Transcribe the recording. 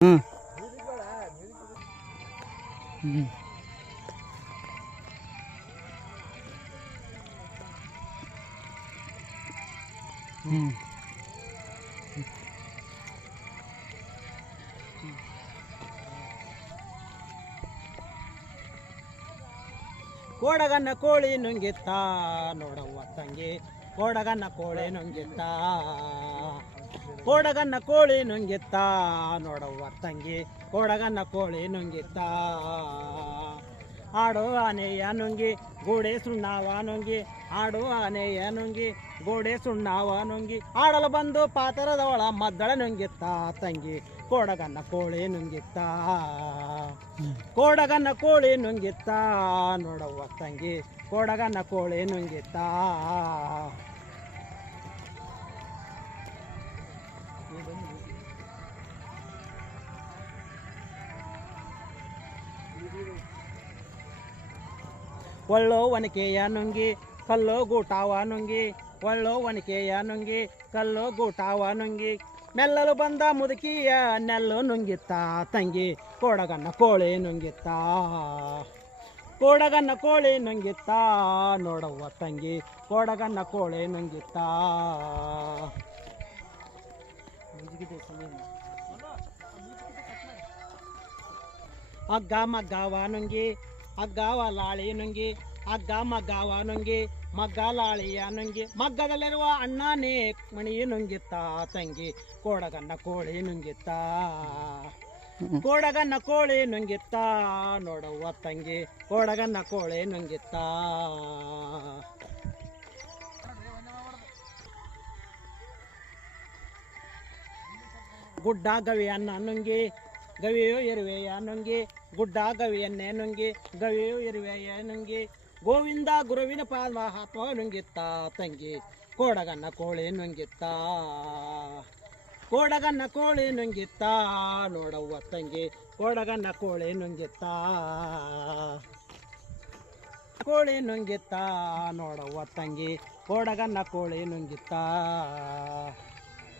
ಹ್ಮ್ ಹ್ಮ್ ಹ್ಮ್ ಕೋಡಗನ್ನ ಕೋಳಿ ನುಂಗಿತ್ತ ನೋಡವ್ವ ತಂಗಿ, ಕೋಡಗನ್ನ ಕೋಳಿ ನುಂಗಿತ್ತ, ಕೋಡಗನ್ನ ಕೋಳಿ ನುಂಗಿತ್ತ ನೋಡವ್ವ ತಂಗಿ, ಕೋಡಗನ್ನ ಕೋಳಿ ನುಂಗಿತ್ತ. ಆಡೋ ಆನೆಯ ನುಂಗಿ ಗೋಡೆ ಸುಣ್ಣಾವ ನುಂಗಿ, ಆಡೋ ಆನೆಯ ನುಂಗಿ ಗೋಡೆ ಸುಣ್ಣಾವ ನುಂಗಿ, ಆಡಲು ಬಂದು ಪಾತರದವಳ ಮದ್ದಳ ನುಂಗಿತ್ತ ತಂಗಿ, ಕೋಡಗನ್ನ ಕೋಳಿ ನುಂಗಿತ್ತ, ಕೋಡಗನ್ನ ಕೋಳಿ ನುಂಗಿತ್ತ ನೋಡವ್ವ ತಂಗಿ, ಕೋಡಗನ್ನ ಕೋಳಿ ನುಂಗಿತ್ತ. ಒಳ್ಳೋ ಒನಕೆಯ ನುಂಗಿ ಕಲ್ಲೋ ಗೂಟಾವ ನುಂಗಿ, ಒಳ್ಳೋ ಒನಕೆಯ ನುಂಗಿ ಕಲ್ಲೋ ಗೂಟಾವ ನುಂಗಿ, ಮೆಲ್ಲಲು ಬಂದ ಮುದುಕಿಯ ನೆಲ್ಲು ನುಂಗಿತ್ತ ತಂಗಿ, ಕೋಡಗನ್ನ ಕೋಳಿ ನುಂಗಿತ್ತ, ಕೋಡಗನ್ನ ಕೋಳಿ ನುಂಗಿತ್ತ ನೋಡವ್ವ ತಂಗಿ, ಕೋಡಗನ್ನ ಕೋಳಿ ನುಂಗಿತ್ತ. ಹಗ್ಗ ಮಗ್ಗಾವ ನುಂಗಿ ಹಗ್ಗಾವ ಲಾಳಿ ನುಂಗಿ, ಹಗ್ಗ ಮಗ್ಗಾವ ನುಂಗಿ ಮಗ್ಗ ಲಾಳಿಯ ನುಂಗಿ, ಮಗ್ಗದಲ್ಲಿರುವ ಅಣ್ಣನೇ ಮಣಿ ನುಂಗಿತ್ತ ತಂಗಿ, ಕೋಡಗನ್ನ ಕೋಳಿ ನುಂಗಿತ್ತ, ಕೋಡಗನ್ನ ಕೋಳಿ ನುಂಗಿತ್ತ ನೋಡವ್ವ ತಂಗಿ, ಕೋಡಗನ್ನ ಕೋಳಿ ನುಂಗಿತ್ತ. ಗುಡ್ಡ ಗವಿಯನ್ನ ನುಂಗಿ ಗವಿಯು ಇರುವೆಯ ನುಂಗಿ, ಗುಡ್ಡ ಗವಿಯನ್ನೇ ನುಂಗಿ ಗವಿಯು ಇರುವೆಯ ನುಂಗಿ, ಗೋವಿಂದ ಗುರುವಿನ ಪಾದ ಹಾತ್ವ ನುಂಗಿತ್ತ ತಂಗಿ, ಕೋಡಗನ್ನ ಕೋಳಿ ನುಂಗಿತ್ತ, ಕೋಡಗನ್ನ ಕೋಳಿ ನುಂಗಿತ್ತ ನೋಡವ್ವ ತಂಗಿ, ಕೋಡಗನ್ನ ಕೋಳಿ ನುಂಗಿತ್ತ, ಕೋಳಿ ನುಂಗಿತ್ತ ನೋಡವ್ವ ತಂಗಿ, ಕೋಡಗನ್ನ ಕೋಳಿ ನುಂಗಿತ್ತ.